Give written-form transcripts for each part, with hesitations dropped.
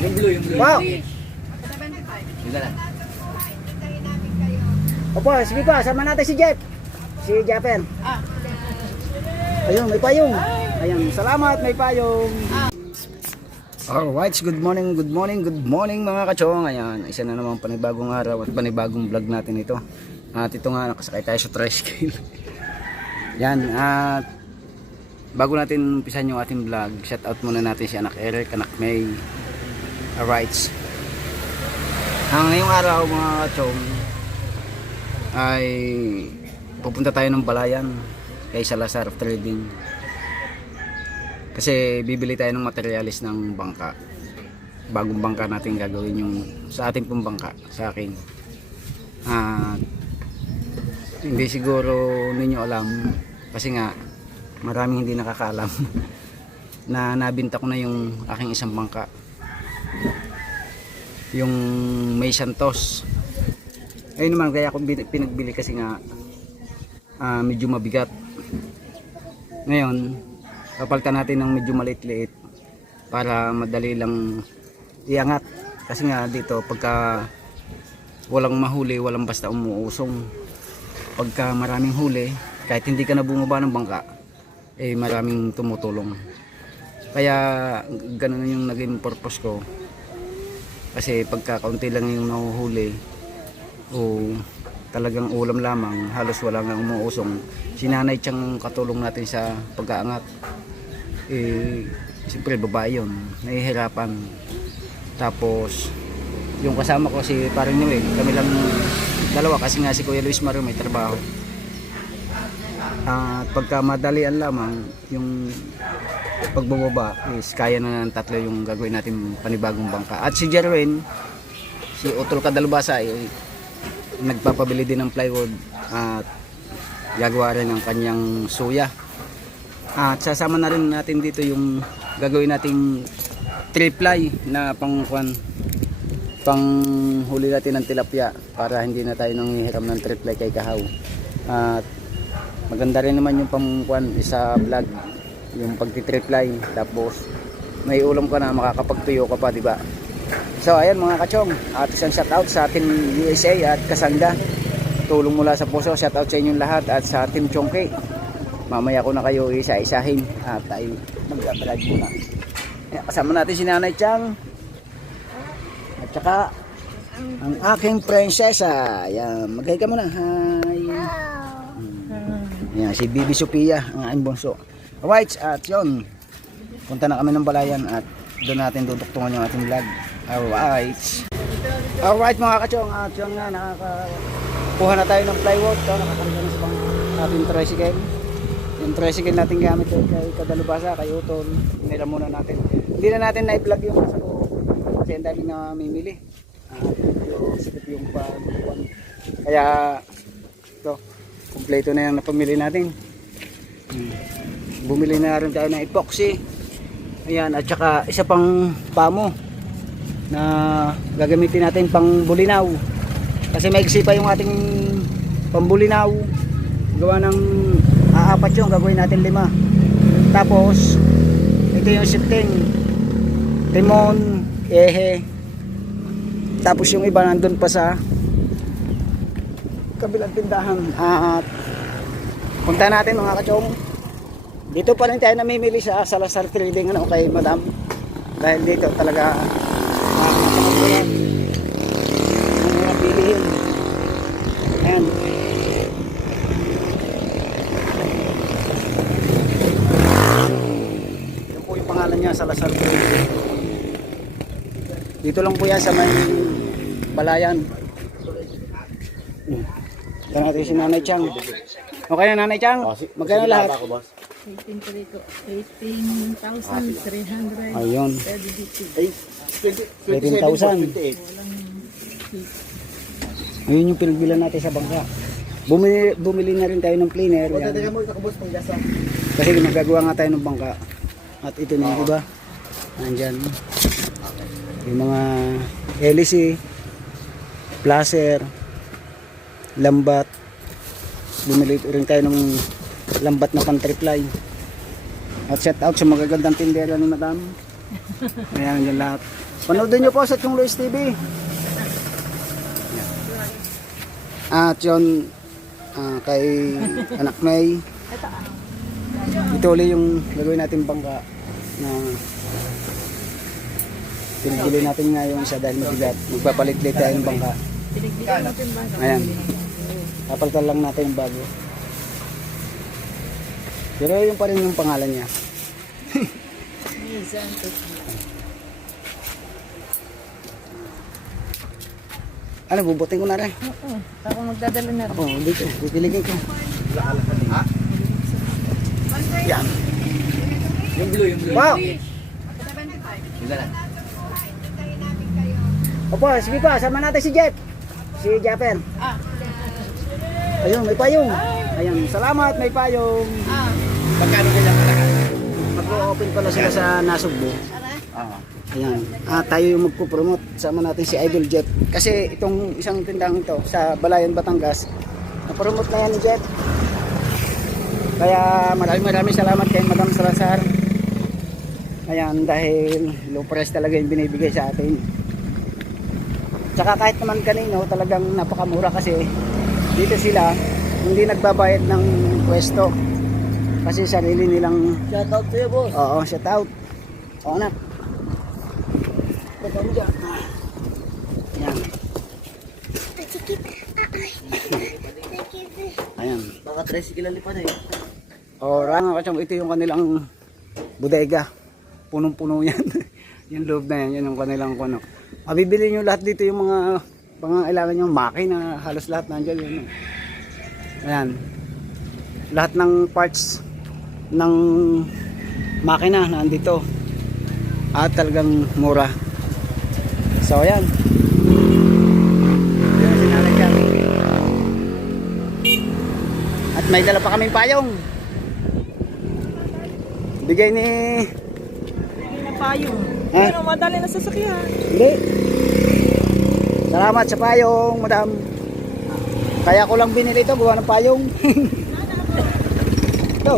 Yung blue, yung blue. Wow. Yung gala. Opo, sige pa, sama natin si Jeff. Si Jeffer. Ayun, may payong. Ayun, salamat, may payong. Alright, good morning, good morning, good morning mga kachong. Ayan, isa na namang panibagong araw at panibagong vlog natin ito. At ito nga, nakasakay tayo sa tricycle. Yan, at bago natin umpisan yung ating vlog, shout out muna natin si anak Eric, anak May. Alright. Ngayong araw mga kachong ay pupunta tayo ng Balayan kay Salazar Trading. Kasi bibili tayo ng materialis ng bangka. Bagong bangka natin gagawin yung sa ating pong bangka, sa akin. Hindi siguro ninyo alam kasi nga maraming hindi nakakaalam na nabinta ko na yung aking isang bangka. Yung May Santos. Ayun naman, kaya ako pinagbili kasi nga medyo mabigat. Ngayon papalitan natin ng medyo maliit-liit para madali lang iangat, kasi nga dito pagka walang mahuli, walang basta umuusong. Pagka maraming huli, kahit hindi ka na bumaba ng bangka, eh maraming tumutulong. Kaya ganun yung naging purpose ko, kasi pagka kaunti lang yung nahuhuli o talagang ulam lamang, halos wala nga umuusong, sinanay tiyang katulong natin sa pag-aangat. Siyempre babae yun, nahihirapan. Tapos yung kasama ko si Paring Noel, kami lang dalawa kasi nga si Kuya Luis Mario may trabaho. At pagka madalian lamang yung pagbababa is kaya na ng tatlo yung gagawin natin panibagong bangka. At si Jerwin, si Utol Kadalubasa nagpapabili din ng plywood at gagawa rin ng kanyang suya. At sasama na rin natin dito yung gagawin nating triply na pang huli natin ng tilapia para hindi na tayo nanghihiram ng triply kay Kahaw. At maganda rin naman yung pangkuan sa vlog, yung pagti-triply, tapos may ulam ka na, makakapagtuyo ka pa, di ba? So ayan mga kachong, at isang shout out sa Team USA at Kasanda, tulong mula sa puso. Shout out sa inyong lahat at sa Team Chongke. Mamaya ko na kayo isa-isahin at tayo mag-vlog muna. Kasama natin si Nanay Chang at saka ang aking prinsesa. Ayan, mag-hi ka muna. Hi. Ayan, si Bibi Sophia, ang aking bunso. Alright, at yun, punta na kami ng Balayan at doon natin duduktungan yung ating vlog. Alright mga kachong, at yun nga, nakakakuha na tayo ng plywood. Nakakarga na sa pang ating tricycle. Yung tricycle natin gamit kay Kadalubasa, kay Utol, nila muna natin. Hindi na natin na-vlog yung nasa loob kasi ang dami na mamimili. Sikip yung pagkuhan. Kaya ito, kompleto na yung napamili natin. Bumili na rin tayo ng epoxy. Ayan, at saka isa pang pamo na gagamitin natin pang bulinaw. Kasi maigsi pa yung ating pambulinaw. Gawa ng apat yung gagawin natin 5. Tapos ito yung shifting, timon, ehe. Tapos yung iba nandun pa sa kabilang tindahan. At punta natin mga kachong, dito pa rin tayo namimili sa Salazar Trading kay Madam, dahil dito talaga mga bilihin. Ayan, pangalan niya Salazar Trading. Dito lang po yan sa may Balayan. Ito natin si Nanay Chang. Okay na Nanay Chang? Magkano lahat? 18,300. Ayun, 18,000. Ayun yung pinagbilan natin sa bangka. Bumili na rin tayo ng planer. Kasi magagawa nga tayo ng bangka. At ito na yung iba. Nandyan. Yung mga hélice, placer, lambat. Bumili rin tayo ng lambat na pang-triply. At shout out sa magagandang tindera ni Madam. Ayan, dyan lahat. Panoodin nyo po sa Chong Luis TV. At yun, kay Anak May. Ito ulit yung gagawin natin bangka na pinigilin natin nga yung isa dahil mabigat. Magpapalit-lit tayo ng bangka. Ayan. Papalitan lang natin yung bago. Pero yun pa rin yung pangalan niya. Ano, bubutin ko na rin. Oo, ako magdadala na rin. Ako, dito. Pipiligin ko. Yan. Yung blue, yung blue. Wow! Isa lang. Opo, sige pa. Sama natin si Jeff. Si Jeffer. Ayun, may payong. Ayun, salamat, may payong. Magkano kailang kalakad? Mag-open pala sila sa Nasugbo. Ayan. Tayo yung magpo-promote. Sama natin si Idol Jeff. Kasi itong isang tindang ito sa Balayan, Batangas, na-promote na yan ni Jeff. Kaya maraming salamat kay Madam Salazar. Ayan, dahil low price talaga yung binibigay sa atin. Tsaka kahit naman kanino, talagang napakamura kasi dito sila hindi nagbabayad ng pwesto. Kasi sarili nilang... Shout out to you, boss. Oo, shout out. Oo, anak. Ba't mo dyan? Ayan. Ayan. Baka 13 kila lipad eh. Alright mga kachong, ito yung kanilang bodega. Punong-puno yan. Yung loob na yan, yan yung kanilang kuno. Mabibili nyo lahat dito yung mga pangangailangan nyo, makina, halos lahat nandiyan yun. Ayan. Lahat ng parts ng makina nandito. At talagang mura. So ayan. Ayan sinalay dyan. At may dala pa kaming payong. Bigay ni... Hindi na payong. Ha? Pero madali na sasakyan. Hindi. Salamat sa payong, madam. Kaya ko lang binili ito, gawa ng payong. Ito.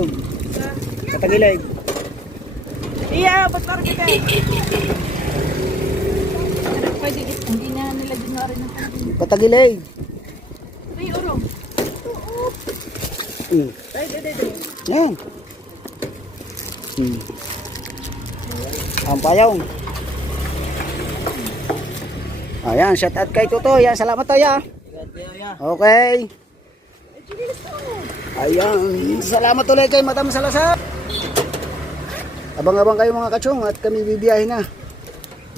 Katagilig. Iya, ba't parang kita? Pwede, hindi na nila dinari ng payong. Katagilig. Ay, urong. Ay, Yan. Ang payong. Ayan, shout out kay Tutoy. Yan, salamat Toy. Okay. Ayan, salamat ulit kay Madam Salazar. Abang-abang kayo mga kachong at kami bibiyahin na.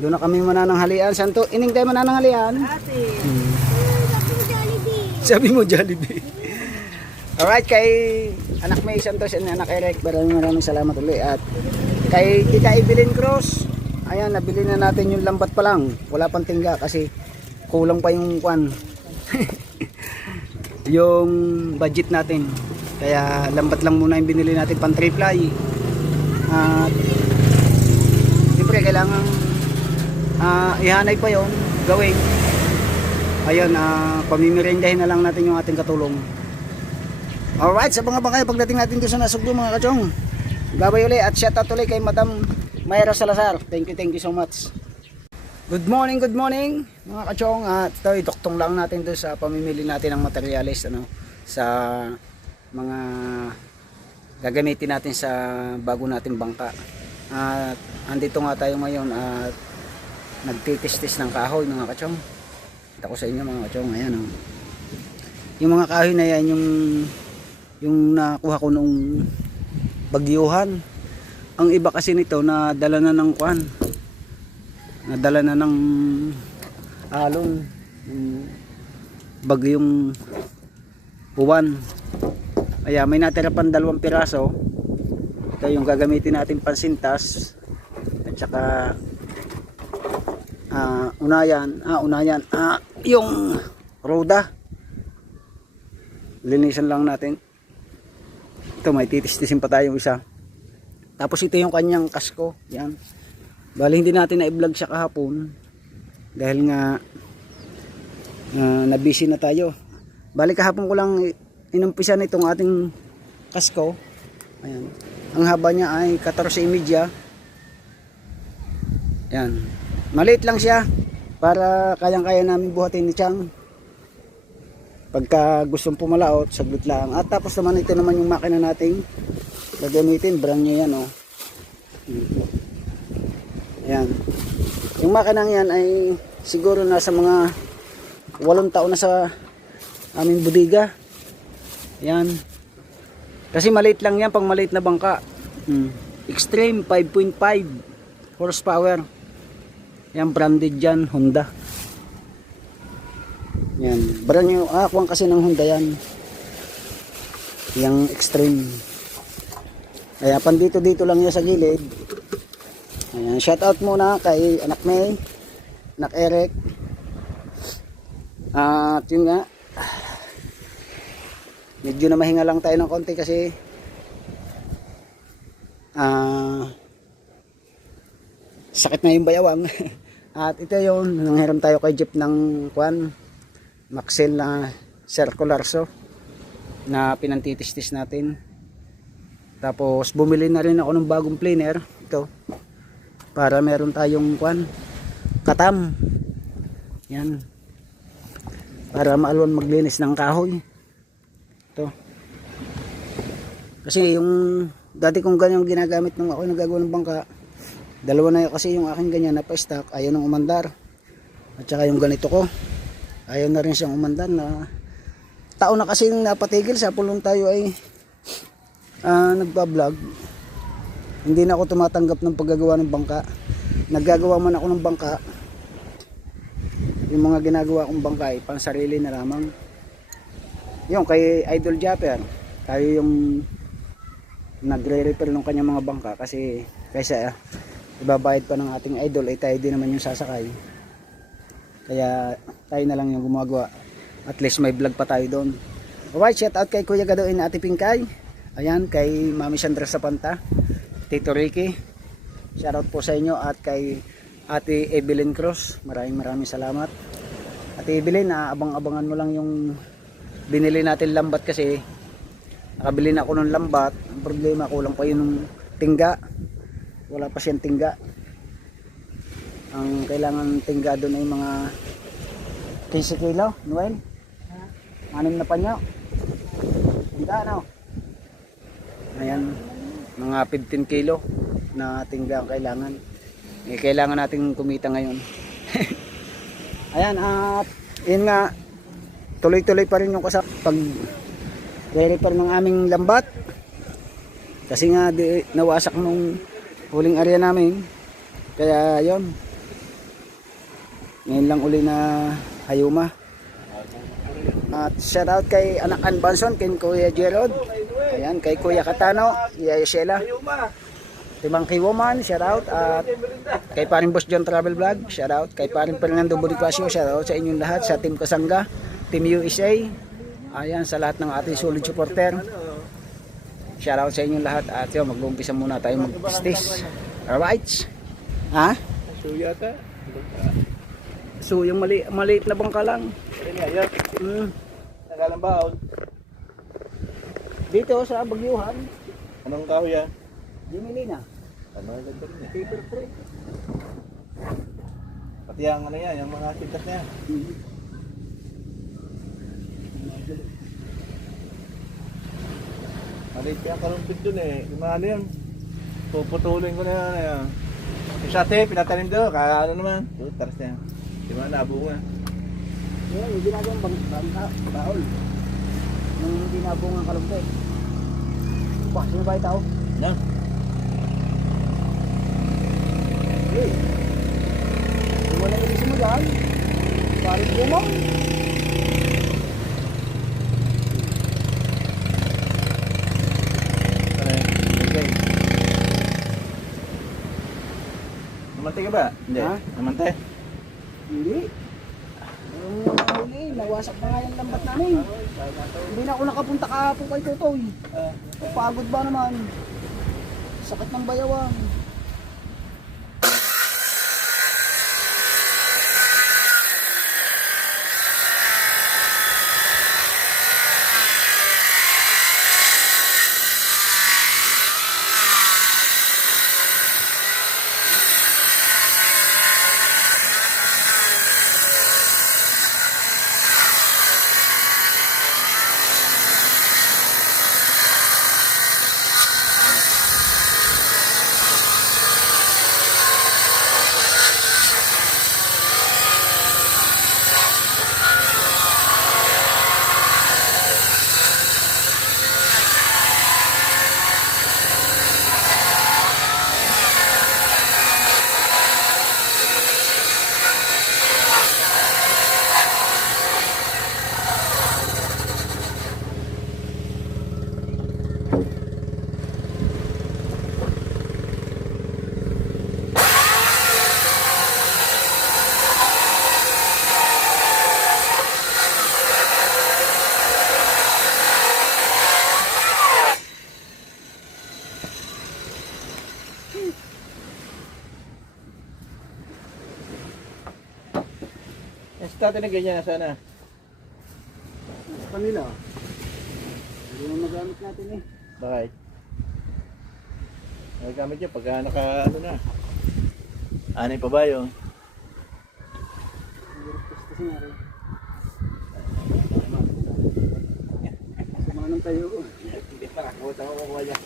Doon na kami manananghalian. Santo, ining tayo manananghalian. ate. Sabi mo Jollibee. Alright, kay Anak May Santos and Anak Eric, maraming salamat ulit. At kay Tita Evelyn Cruz, ayan, nabili na natin yung lambat pa lang. Wala pang tingga kasi kulang pa yung kwan. Yung budget natin. Kaya lambat lang muna yung binili natin pang triply. At siyempre kailangan ihanay pa yon gawin. Ayun, pamimirendahin na lang natin yung ating katulong. Alright, sa mga kayo pagdating natin doon sa Nasugbo mga kachong. Gabay ulit at shout out ulit kay Madam Mayra Salazar. Thank you so much. Good morning mga kachong. At ito, idoktong lang natin doon sa pamimili natin ng materialis sa mga gagamitin natin sa bago nating bangka. At andito nga tayo ngayon at nagtitis-tis ng kahoy mga kachong. Ito ko sa inyo mga kachong. Ayan, yung mga kahoy na yan yung nakuha ko nung bagyuhan. Ang iba kasi nito nadala na ng kwan, nadala na ng alon, bagyong uwan. Kaya may natira pang 2 piraso. Ito yung gagamitin natin pansintas at saka unayan yung roda. Linisan lang natin. Ito, may titis-tisin pa tayong isa. Tapos ito yung kanyang kasko. Yan. Bali hindi natin na-vlog siya kahapon dahil nga na-busy na tayo. Bali kahapon ko lang inumpisan itong ating kasko. Ayan. Ang haba niya ay 14.5. Yan. Maliit lang siya para kayang-kaya namin buhatin ni Chang. Pagka gustong pumalaot, saglit lang. At tapos naman ito naman yung makina nating gagamitin. Brand new yan, oh. Ayan. Yung makinang yan ay siguro nasa mga 8 taon na sa aming budiga. Ayan. Kasi maliit lang yan pang maliit na bangka. Extreme 5.5 horsepower. Yan, branded dyan, Honda. Yan, brand new. Kuwan kasi ng Honda yan. Yang Extreme. Kaya pandito dito lang yan sa gilid. Ayan, shout out muna kay anak May, anak Eric. At yun nga, medyo na mahinga lang tayo ng konti kasi sakit na yung bayawang. At ito yun, nanghiram tayo kay Jeep ng kwan, Maxell na circular saw na pinantitis-tis natin. Tapos bumili na rin ako ng bagong planer ito para meron tayong kwan, katam. Yan, para maalwan maglinis ng kahoy. Ito kasi yung dati kong ganyan ginagamit nung ako nagagawa ng bangka, dalawa na yun kasi yung aking ganyan na pa-stock, ayaw nang umandar. At saka yung ganito ko, ayaw na rin siyang umandar. Na taon na kasi napatigil sa pulong tayo ay nagpa-vlog. Hindi na ako tumatanggap ng paggagawa ng bangka. Naggagawa man ako ng bangka, yung mga ginagawa kong bangka ay pang sarili na lamang. Yung kay Idol Japper, tayo yung nagre-repair ng kanyang mga bangka kasi kaysa ibabayad pa ng ating idol ay tayo din naman yung sasakay. Kaya tayo na lang yung gumagawa. At least may vlog pa tayo doon. Alright, shout out kay Kuya Gadoin, Ate Pingkay. Ayan, kay Mami Sandra Sapanta, Tito Ricky. Shout out po sa inyo at kay Ate Evelyn Cruz. Maraming salamat. Ate Evelyn, abang-abangan mo lang yung binili natin lambat kasi nakabili na ako ng lambat. Ang problema, kulang pa yun ng tingga. Wala pa siyang tingga. Ang kailangan tingga doon ay mga 15 kilo, Noel. 6 na panyo. Tingga, no? Ayan, mga 15 kilo na tingga ang kailangan. Kailangan nating kumita ngayon. Ayan, at yun nga, tuloy-tuloy pa rin yung pag re-repair ng aming lambat. Kasi nga nawasak nung huling area namin. Kaya yon, ngayon lang uli na hayuma. At shout out kay anak Anbanson, kay Kuya Gerald. Ayan, kay Kuya Katano, Yaya Sheila, Timangki Woman, shout out. At kay paring Boss John Travel Vlog, shout out. Kay paring Fernando Bonifacio, shout out sa inyong lahat. Sa Team Kasangga, Team USA. Ayan, sa lahat ng ating solid supporter, shout out sa inyong lahat. At yun, mag-umpisa muna tayo mag-pistis. Alright. Ha? So yata. So yung maliit na bangka lang. Nagalambaon. Dito sa Bagyuhan, Anong kahoy yan? Jimmy na. Ano ganda rin eh. Paper free. Pati yung ano yan, yung mga sintas niya. Maliit kaya karumpit dun eh. Yung mga ano yan, puputulin ko na yan. Yung sate, pinatanim doon, kaya ano naman. Taras na yan. Di ba, nabunga. Yan, yung ginagawang bangka, baol. Yung hindi nabungang kalumpit. Bah, sino ba itaw? Yan. Hey. Kung wala na gusto mo dyan, parang bumang. Okay. Namante ka ba? Hindi. Ha? Namante? Hindi. Yung huli, nawasak na nga yung lambat namin. Hindi na ako nakapunta kahapon kay Totoy. Pagod ba naman? Sakit ng bayawang. Yung stat na ganyan, nasa na? Sa kanila. Hindi mo magamit natin eh. Bakit? Nagagamit niya pagka naka ano na. Anay pa ba yun? Kasi nga rin. Sumanang tayo ko. Hindi pa, kuha ko kuha niya.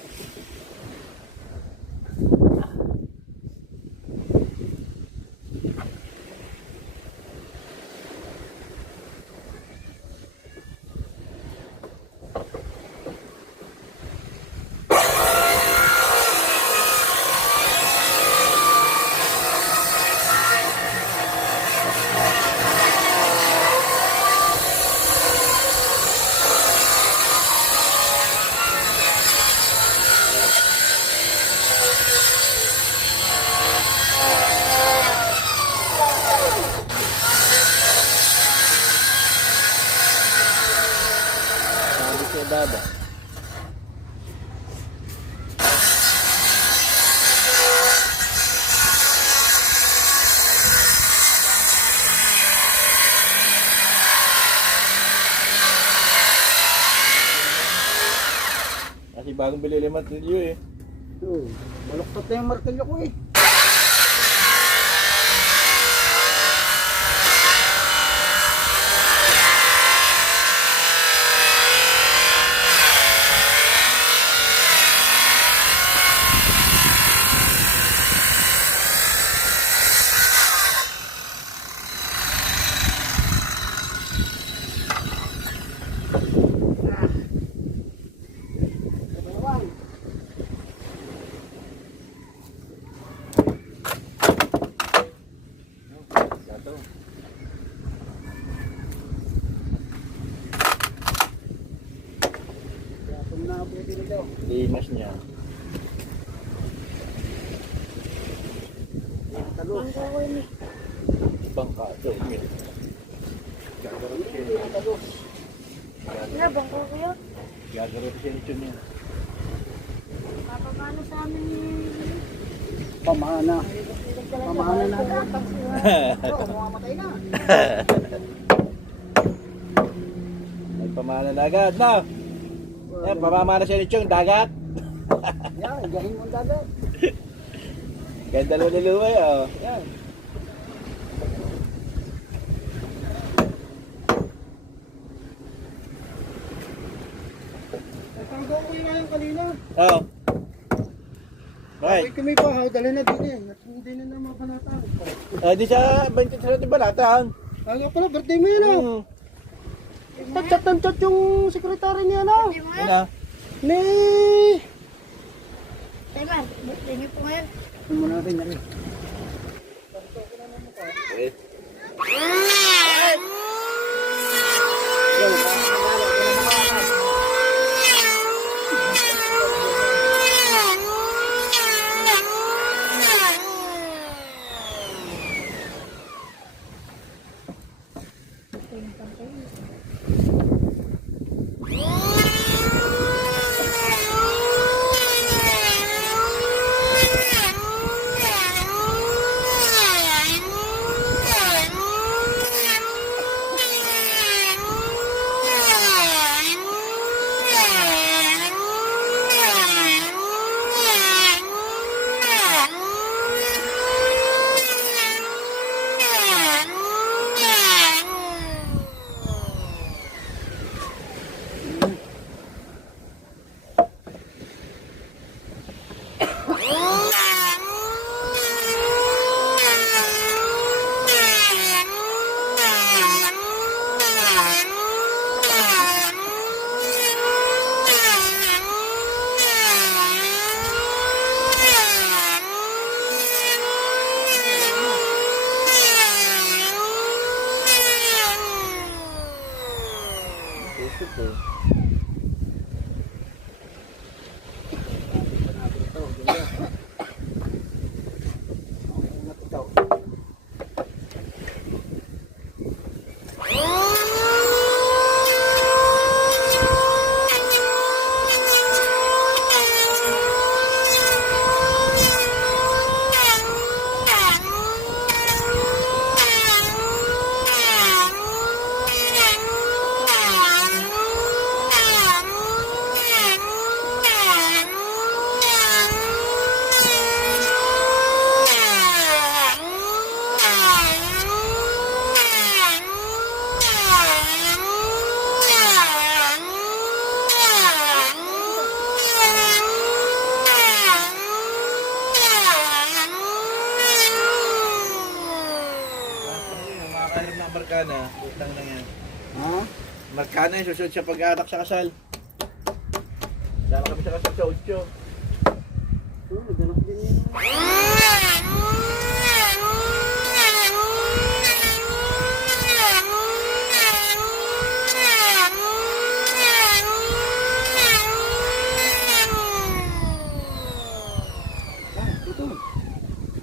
Sabi siya baba. Kasi bagong bili 5 trilyo eh. Oo. Baluktot na yung martilyo ko eh. Gato. Kaya kung nakabuti nito. Limas niya. Talos. Bangka. Ito. Gagaro siya. Talos. Nabang ko kuya. Gagaro siya ni Chun niya. Papapano sa amin Pamana. Pamana na. Oo, mamamatay na. May pamana na agad, no? Yan, pamamana siya ni Chun, dagat. Yan, gahin mo ang dagat. Ganda naman ni Luway, oh. Yan. Nagtanggaw ko yung ngayon kanina. Oh. Ay, Right. kung may pahaw, dali na din eh. Hindi na naman panatan. Di siya 20 sa natin balatan. Ano pala, birthday mo yan ah. Chat ng chat yung sekretary niya na. Hindi mo Yan yan. ah. Ni... Tayo birthday niyo po ngayon. Ano mo natin yan eh. Wait. nangangarap ng Markana, utang na yan. Ha? Markana yung susunod siya pag-anak sa kasal. Sama kami sa kasal sa 8. Ganap din yun. Ito.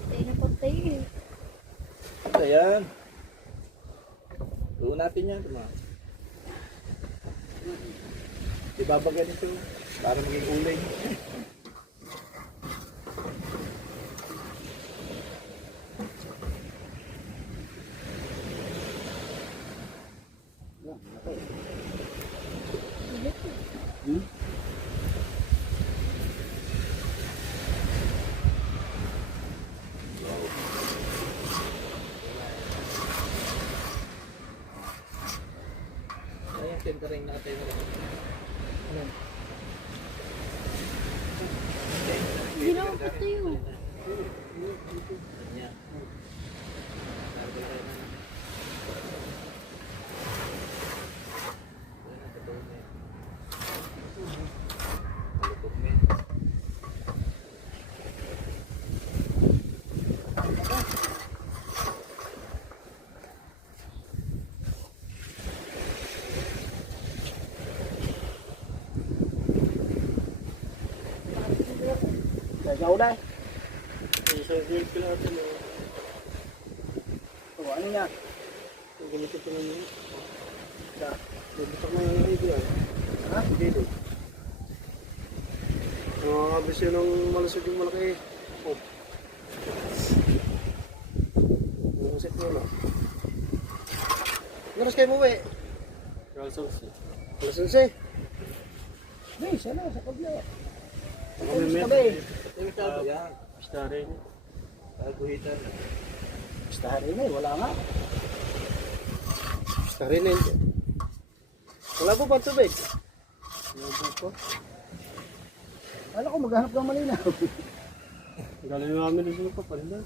Tayo na po tayo eh. Ayan. Tuon natin yan. Tuma. Ibabagyan ito para maging uling. Ayan, centering natin. Ginawa po tayo. Ayan. Ikaw na. Isang girl ko natin. O, ano niya? Gamitin ko naman. Bibitak mo yung idea. Ha? Hindi doon. Nakakabis yun ng malusog yung malaki. Oh. Yung set mo lang. Naras kayo mo ba eh? Alas 11. Hindi, siya na, sa kabila. Kami Sa tabi. Yan. Basta rin. Guhitan. Basta rin eh, wala nga. Basta rin eh. Wala po ba tubig? Wala po. Alam ko, maghanap ng malinaw. Galing namin dito pa pala.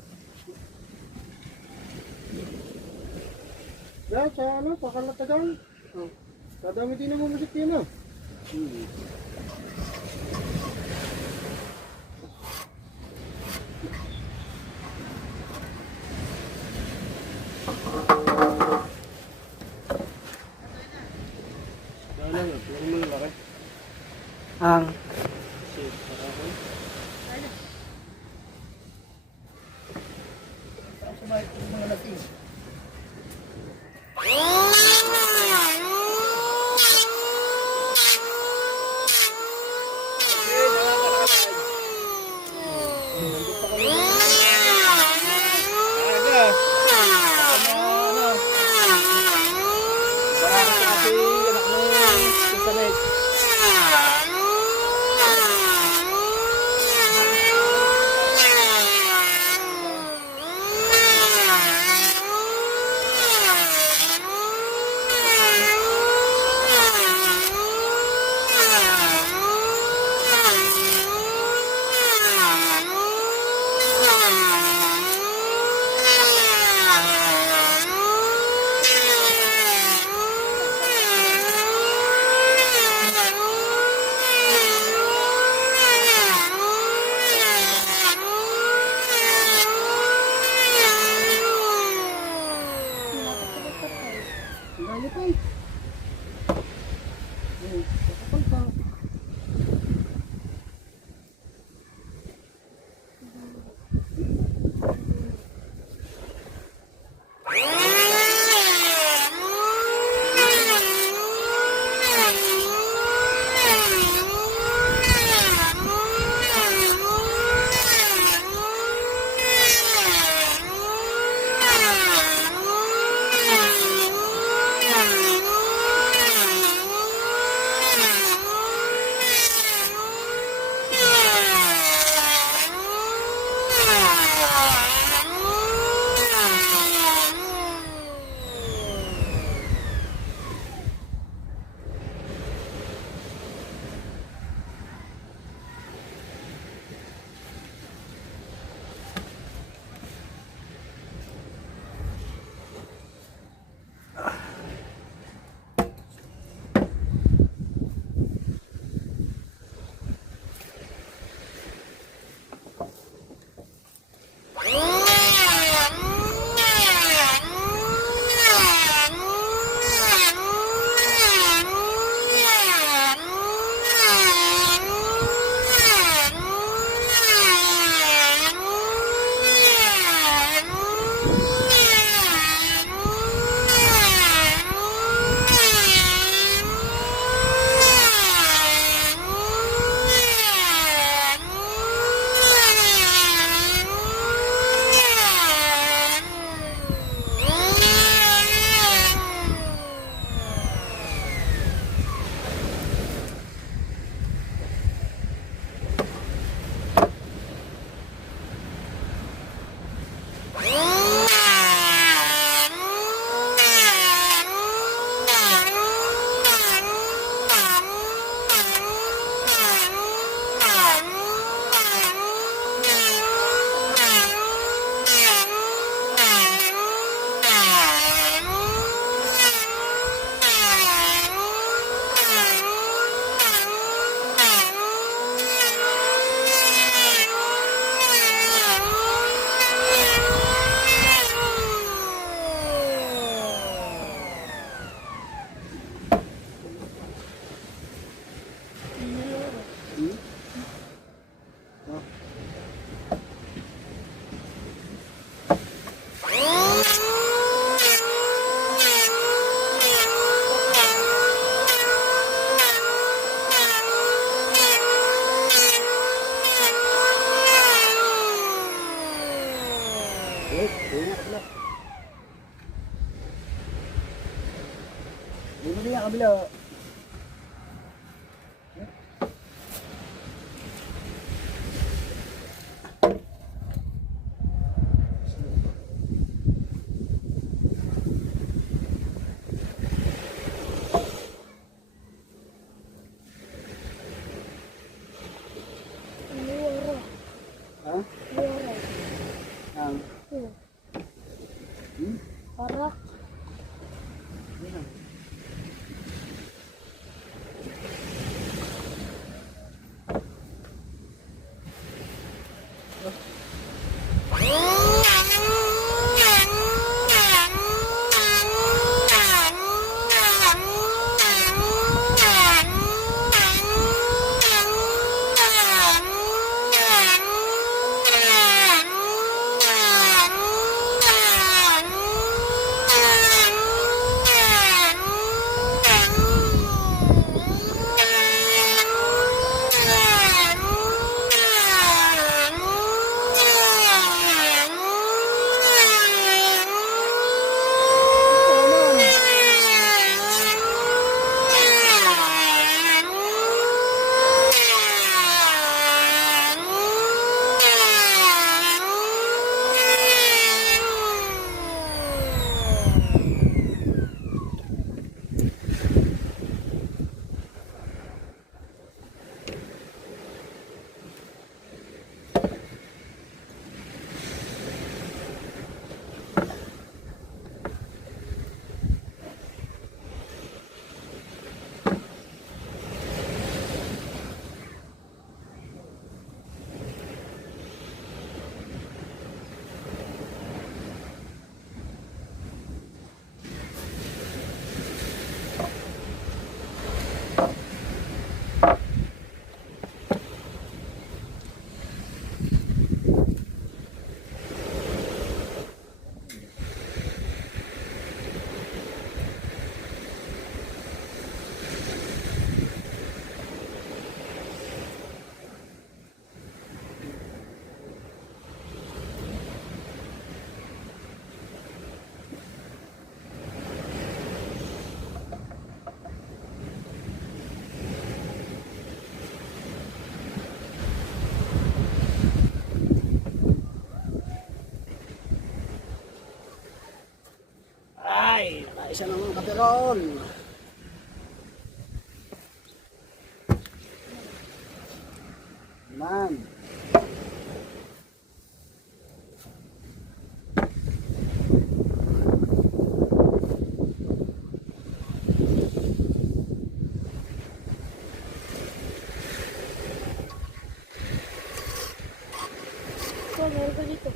Ya, sa ano, pakalatagan. Oh. Kadami din mo musik din ah. Dala nga, pero malaki. Ang Shit, ako. mga natin. Dali pa eh. Kapal pa. Pwede yan, kabila. Ha? Ang? Para. Ay, nakaisa ng kaperon. Man. So, meron ko dito.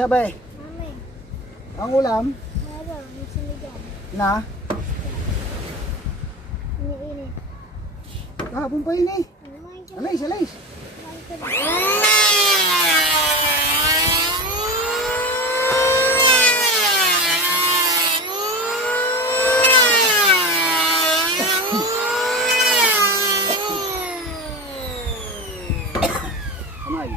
sabay. Mami, Ang ulam meron. May sinigang. na Iniinit. kahapon pa yun eh. Kumain ka. Alis, alis. Kumain ka na. Kamay.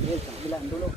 Yes, sa kabila ang dulo.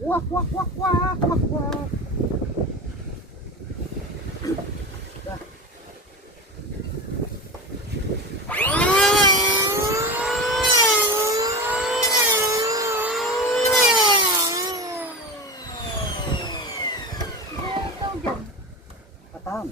Wak, wak, wak, wak, wak, wak. Meron daw dyan. Katam.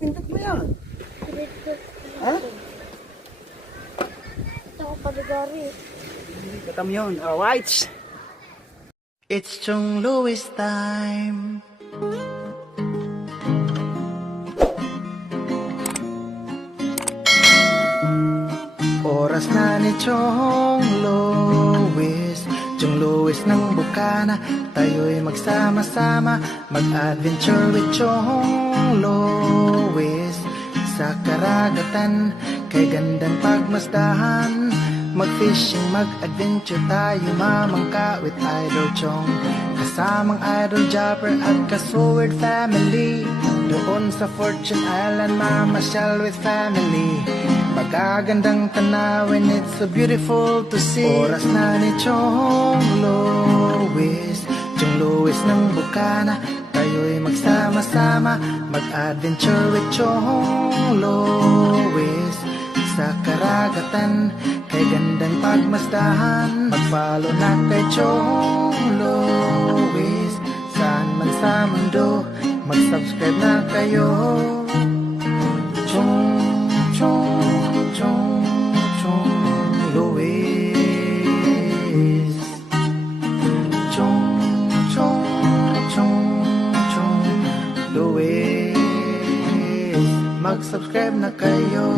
pindot mo yan. Ha? Ito ako paligari. Katam yun. Alright. It's Chong Louis time. Oras na ni Chong Louis, Chong Louis ng Bukana. Tayo'y magsama-sama, mag-adventure with Chong Louis. Sa karagatan, kay gandang pagmasdahan, mag-fishing, mag-adventure tayo, mamangka with Idol Chong. Kasamang Idol Jobber at Kasword family. Doon sa Fortune Island, mamasyal with family. Pagkagandang tanawin, it's so beautiful to see. Oras na ni Chong Louis, Chong Louis ng Bukana. Tayo'y magsama-sama, mag-adventure with Chong Louis. Sa karagatan, kay gandang pagmasdahan, mag-follow na kay Chong Louis. Saan man sa mundo, mag-subscribe na kayo. Chong Louis. Chong Louis. Mag-subscribe na kayo.